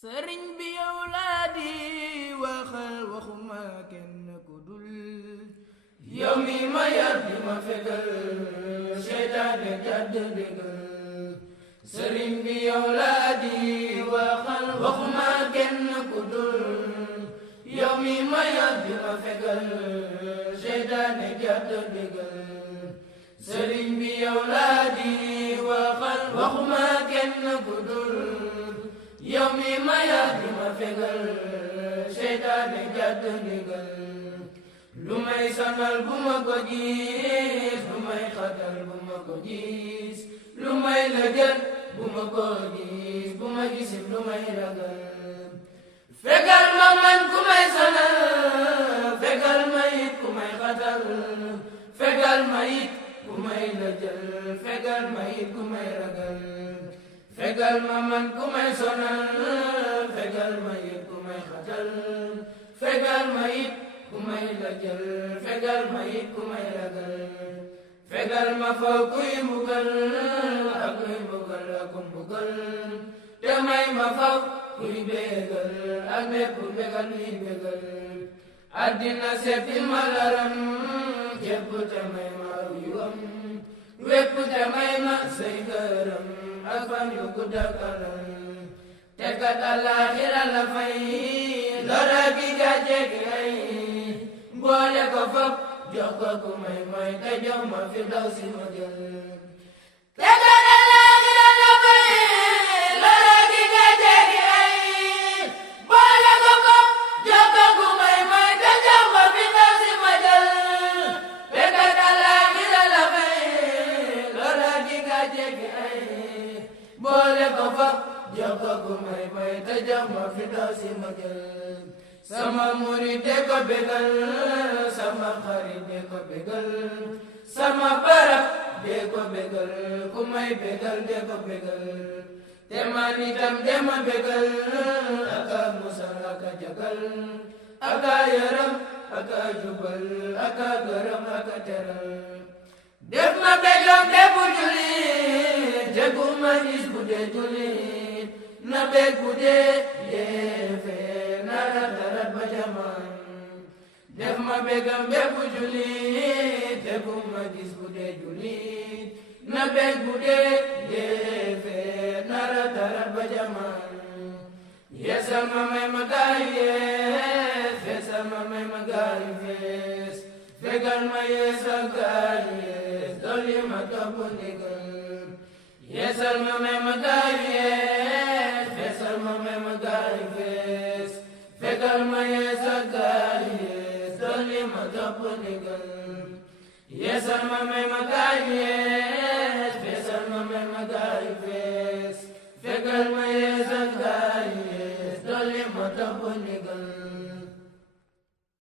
sëriñ bi yow laa di waxal waxuma kenn ku dul yow mi ma yar di ma fegal seytaane jàdd déggal sëriñ bi yow laa di waxal waxuma kenn ku dul yow mi ma yar di ma fegal seytaane jàdd déggal sëriñ bi yow laa di waxal waxuma kenn ku dul yow mi ma yar di ma fegal seytaane jàdd ndigal lu may sonal bu ma ko gis lu may xatal bu ma ko gis lu may lëjal bu ma ko gis bu ma gisit lu may ragal fegal ma man ku may sonal fegal ma it ku may xatal fegal ma it ku may lëjal fegal ma it ku may ragal fegal ma man ku may sonal fegal ma it ku may xatal fegal ma it ku may lëjal fegal ma it ku may ragal fegal ma faw kuy mbugal ak kuy mbugal ak ku mbugal te may ma faw kuy bégal ak bépp bégal luy bégal addina seppil ma laram jépp te may ma yiwam wépp te may ma say gërëm ak fan yu gudd ak alal te kat àllaaxira la fay lora gi gàcce gi ay boole ko fop jox ko ku may mooy te jox ma fi daw si ma jël te kat àllaaxira la fay lora gi gàcce gi ay boole ko fop jox ko ku may mooy te jox ma fi daw si ma jël te kat àllaaxira la fay lora gi gàcce gi ay boole ko fop jox ko ku may mooy te jox ma fi daw si ma jël sama murid de ko bégal sama xarit de ko bégal sama barab de ko bégal ku may bégal de ko bégal te man itam de ma bégal aka musal aka jagal aka yaram aka jubal aka gërëm aka teral def ma bégal defu julit te ku ma gis bu dee julit na bég bu dee defee nara darat ba jaman def ma bégam bépp julit te ku ma gis bu dee julit na bég bu dee defee nara darat ba jaman yeesal ma may ma gaay yees feesal ma may ma gaay fees fegal ma yeesal gaay yees dolli ma topp ndigal yeesal ma may ma gaay yees feesal ma may ma gaay fees fegal ma yeesal gaay yees dolli ma topp ndigal yeesal ma may ma gaay yees feesal ma may ma gaay fees fegal ma yeesal gaay yees dolli ma topp ndigal